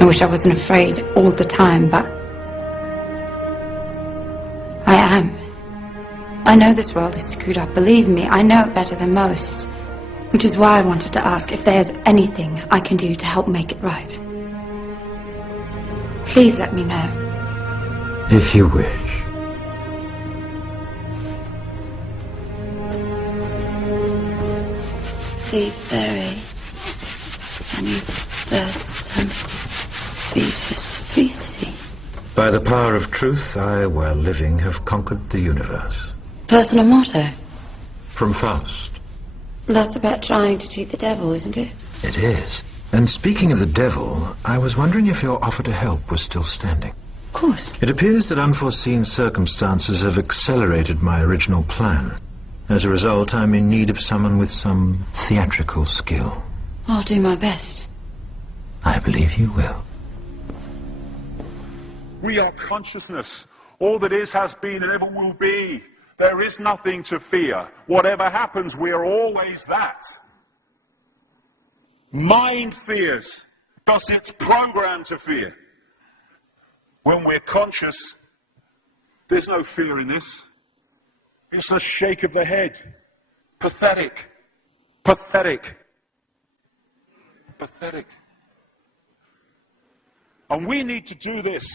I wish I wasn't afraid all the time, but I am. I know this world is screwed up. Believe me, I know it better than most. Which is why I wanted to ask if there's anything I can do to help make it right. Please let me know. If you wish. Fee Fairy, Anniversum, Fifus Fisi. By the power of truth, I, while living, have conquered the universe. Personal motto? From Faust. That's about trying to cheat the devil, isn't it? It is. And speaking of the devil, I was wondering if your offer to help was still standing. Of course. It appears that unforeseen circumstances have accelerated my original plan. As a result, I'm in need of someone with some theatrical skill. I'll do my best. I believe you will. We are consciousness. All that is, has been, and ever will be. There is nothing to fear. Whatever happens, we are always that. Mind fears, because it's programmed to fear. When we're conscious, there's no fear in this. It's a shake of the head. Pathetic. Pathetic. Pathetic. And we need to do this.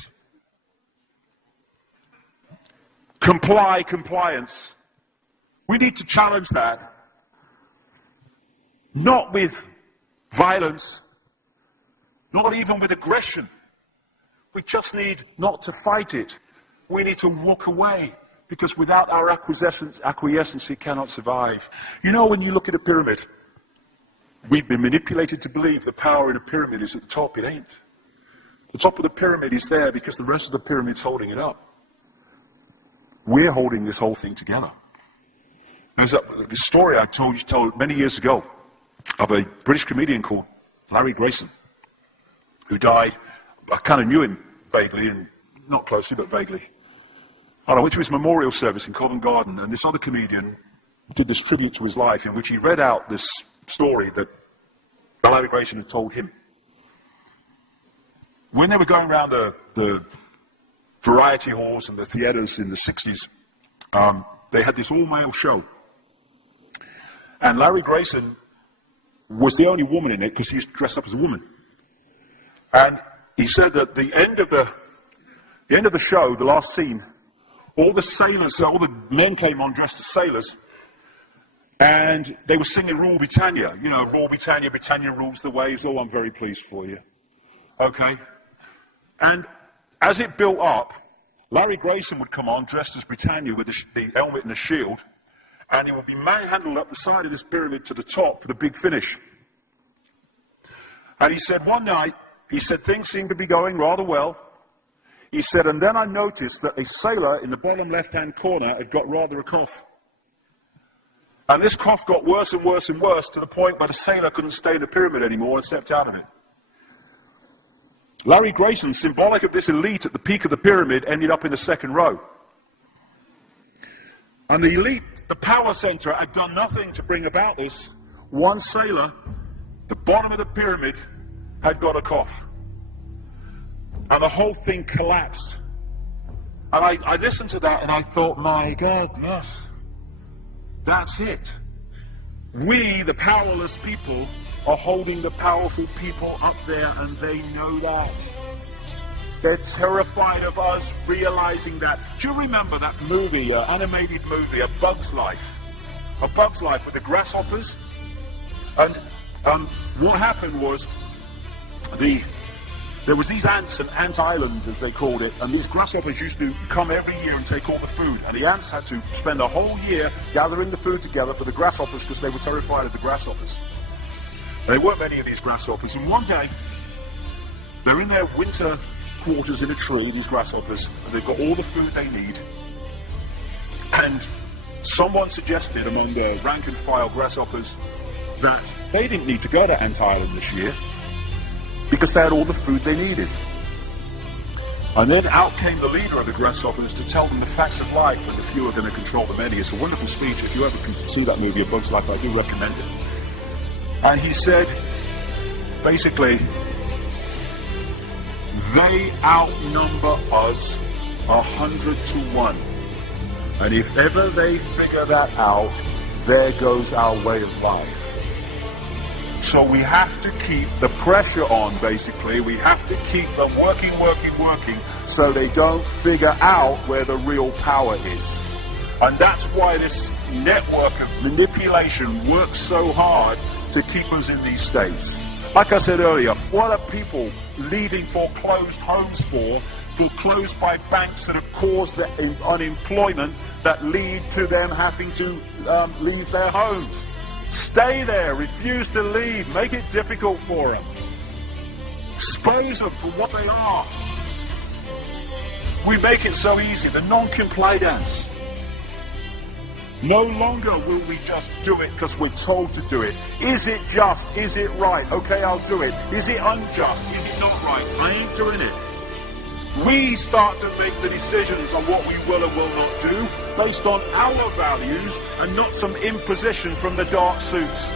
Compliance. We need to challenge that. Not with violence, not even with aggression. We just need not to fight it. We need to walk away, because without our acquiescence it cannot survive. You know, when you look at a pyramid, we've been manipulated to believe the power in a pyramid is at the top. It ain't. The top of the pyramid is there because the rest of the pyramid's holding it up. We're holding this whole thing together. There's this story I told many years ago of a British comedian called Larry Grayson, who died. I kind of knew him vaguely, and not closely, but vaguely. I went to his memorial service in Covent Garden, and this other comedian did this tribute to his life in which he read out this story that Larry Grayson had told him. When they were going around the variety halls and the theatres in the 60s, they had this all-male show. And Larry Grayson was the only woman in it because he was dressed up as a woman. And he said that the end of the show, the last scene, all the sailors, all the men came on dressed as sailors, and they were singing Rule Britannia. You know, Rule Britannia, Britannia rules the waves. Oh, I'm very pleased for you. Okay? And as it built up, Larry Grayson would come on dressed as Britannia with the helmet and the shield, and he would be manhandled up the side of this pyramid to the top for the big finish. And he said one night, he said things seemed to be going rather well. He said, and then I noticed that a sailor in the bottom left-hand corner had got rather a cough. And this cough got worse and worse and worse to the point where the sailor couldn't stay in the pyramid anymore and stepped out of it. Larry Grayson, symbolic of this elite at the peak of the pyramid, ended up in the second row. And the elite, the power center, had done nothing to bring about this. One sailor, the bottom of the pyramid, had got a cough. And the whole thing collapsed. And I listened to that and I thought, my God, yes, that's it. We, the powerless people, are holding the powerful people up there, and they know that. They're terrified of us realizing that. Do you remember that movie, animated movie, A Bug's Life? A Bug's Life with the grasshoppers? And what happened was, there was these ants, an ant island as they called it, and these grasshoppers used to come every year and take all the food, and the ants had to spend a whole year gathering the food together for the grasshoppers because they were terrified of the grasshoppers. There weren't many of these grasshoppers, and one day they're in their winter quarters in a tree, these grasshoppers, and they've got all the food they need, and someone suggested among the rank and file grasshoppers that they didn't need to go to Ant Island this year because they had all the food they needed. And then out came the leader of the grasshoppers to tell them the facts of life, and the few are going to control the many. It's a wonderful speech. If you ever can see that movie, A Bug's Life, I do recommend it. And he said, basically, They outnumber us 100 to 1. And if ever they figure that out, there goes our way of life. So we have to keep the pressure on, basically. We have to keep them working, so they don't figure out where the real power is. And that's why this network of manipulation works so hard to keep us in these states. Like I said earlier, what are people leaving foreclosed homes for, foreclosed by banks that have caused the unemployment that lead to them having to leave their homes? Stay there, refuse to leave, make it difficult for them. Expose them for what they are. We make it so easy, the non-compliance. No longer will we just do it because we're told to do it. Is it just? Is it right? Okay, I'll do it. Is it unjust? Is it not right? I ain't doing it. We start to make the decisions on what we will and will not do based on our values and not some imposition from the dark suits.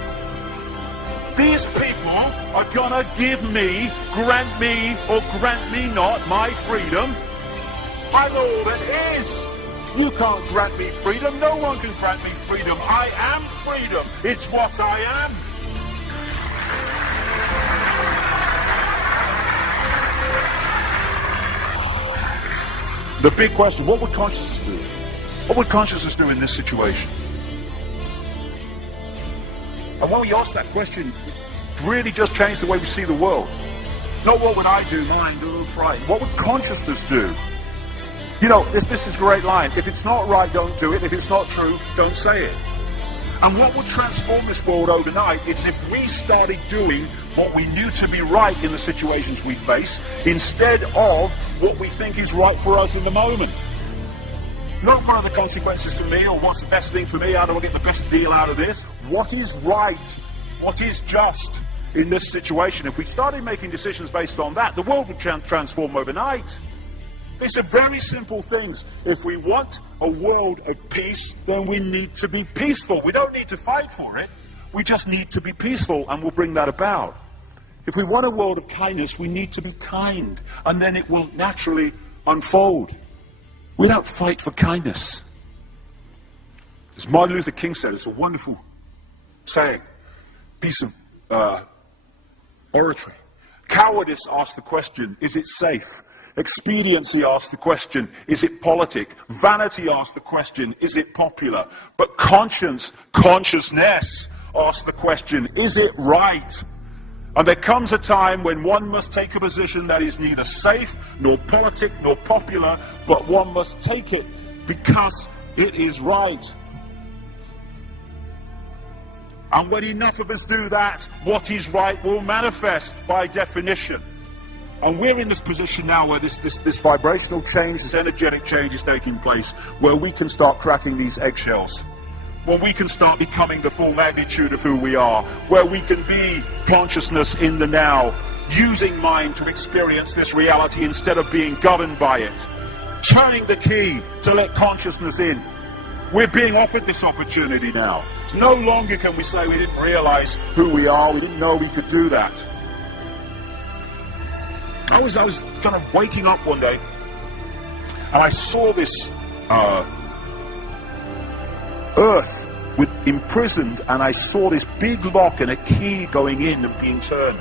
These people are gonna give me, grant me, or grant me not my freedom. I'm all that is. You can't grant me freedom. No one can grant me freedom. I am freedom. It's what I am. The big question, what would consciousness do? What would consciousness do in this situation? And when we ask that question, it really just changed the way we see the world. Not what would I do, mine, frightened. What would consciousness do? You know, this is a great line. If it's not right, don't do it. If it's not true, don't say it. And what would transform this world overnight is if we started doing what we knew to be right in the situations we face, instead of what we think is right for us in the moment. Not what are the consequences for me, or what's the best thing for me, how do I get the best deal out of this? What is right? What is just in this situation? If we started making decisions based on that, the world would transform overnight. These are very simple things. If we want a world of peace, then we need to be peaceful. We don't need to fight for it. We just need to be peaceful, and we'll bring that about. If we want a world of kindness, we need to be kind, and then it will naturally unfold. We don't fight for kindness. As Martin Luther King said, it's a wonderful saying, piece of oratory. Cowardice asks the question, is it safe? Expediency asks the question, is it politic? Vanity asks the question, is it popular? But consciousness asks the question, is it right? And there comes a time when one must take a position that is neither safe, nor politic, nor popular, but one must take it because it is right. And when enough of us do that, what is right will manifest by definition. And we're in this position now where this vibrational change, this energetic change is taking place, where we can start cracking these eggshells, where we can start becoming the full magnitude of who we are, where we can be consciousness in the now, using mind to experience this reality instead of being governed by it, turning the key to let consciousness in. We're being offered this opportunity now. No longer can we say we didn't realize who we are, we didn't know we could do that. I was kind of waking up one day, and I saw this earth imprisoned, and I saw this big lock and a key going in and being turned.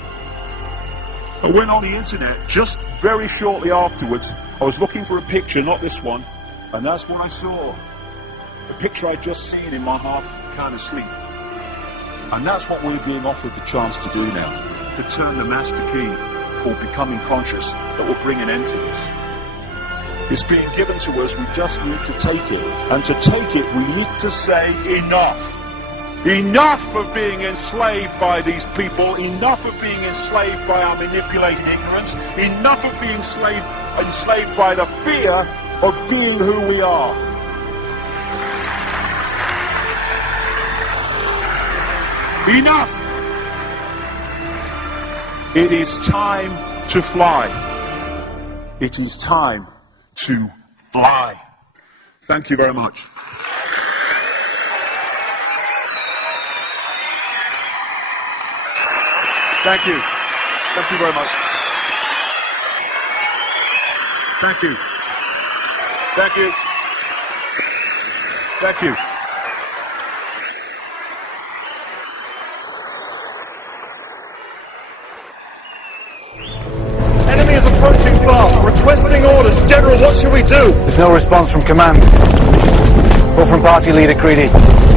I went on the internet just very shortly afterwards. I was looking for a picture, not this one, and that's what I saw. The picture I'd just seen in my half kind of sleep. And that's what we're being offered the chance to do now, to turn the master key, or becoming conscious, that will bring an end to this. It's being given to us, we just need to take it. And to take it, we need to say enough. Enough of being enslaved by these people, enough of being enslaved by our manipulated ignorance, enough of being enslaved by the fear of being who we are. Enough! It is time to fly. It is time to fly. Thank you very much. Thank you. Thank you very much. Thank you. Thank you. Thank you. Enemy is approaching fast. Requesting orders. General, what should we do? There's no response from command. Or from party leader Creedy.